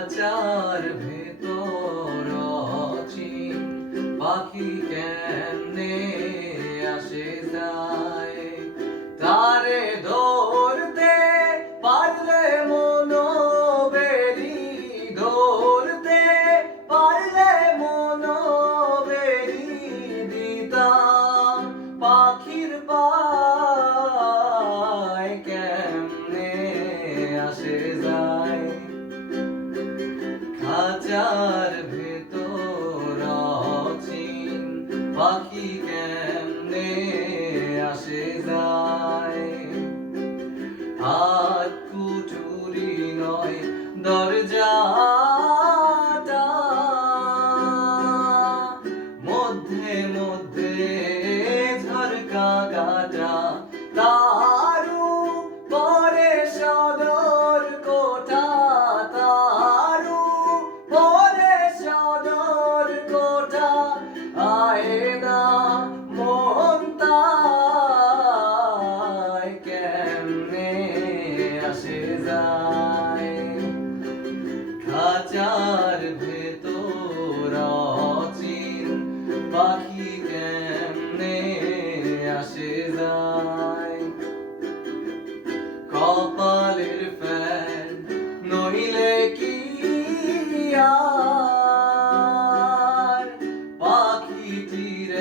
খাঁচার ভেতর অচিন পাখি কেমনে আসে যায়, তারে ধরতে পারলে মনোবেরি, ধরতে পারলে মনোবেরি দিতাম পাখির পায় কেমনে আসে যায়। খাঁচার ভেতর অচিন পাখি কেমনে আসে যায়। হাত কুটুরি নয় দরজাটা, মধ্যে মধ্যে ঝরকা কাটা, তারু পরে সদর কোঠা, তারু পরে সদর কোঠা, আয়না মন তাই কেমনে আসে যায়। খাঁচার ভেতর অচিন পাখি কেমনে আসে যায়। কপালের ফ্যান নইলে কি আর পাখিটির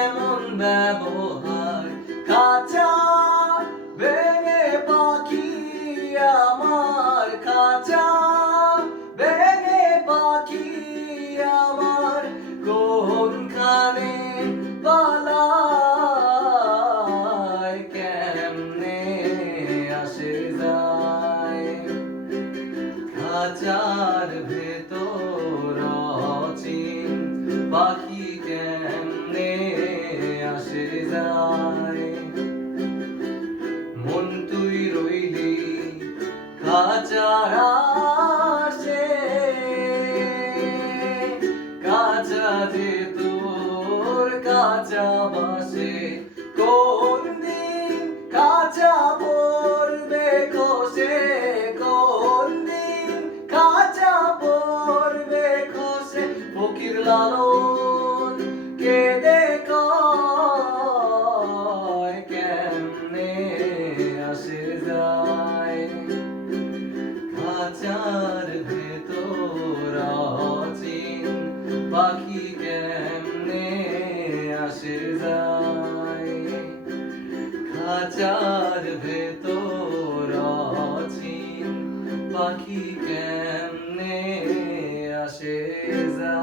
এমন ব্যবহার, খাঁচা ভেঙে পাখি আমার, খাঁচা ভেঙে পাখি আমার কোনখানে পালায় কেমনে আসে যায়। খাঁচার ভেতর অচিন পাখি কেমনে আসে যায়। মন তুই রইলি খাঁচার আশে, কাঁচা যে তোর কাঁচা বাসে, কোন দিন কাঁচা পড়বে খসে, কোন দিন কাঁচা পড়বে খসে। ফকির লালন কেঁদে কয় কেমনে আসে যায়। খাঁচার ভেতর অচিন পাখি কেমনে আসে যায়। খাঁচার ভেতর অচিন পাখি কেমনে আসে যায়।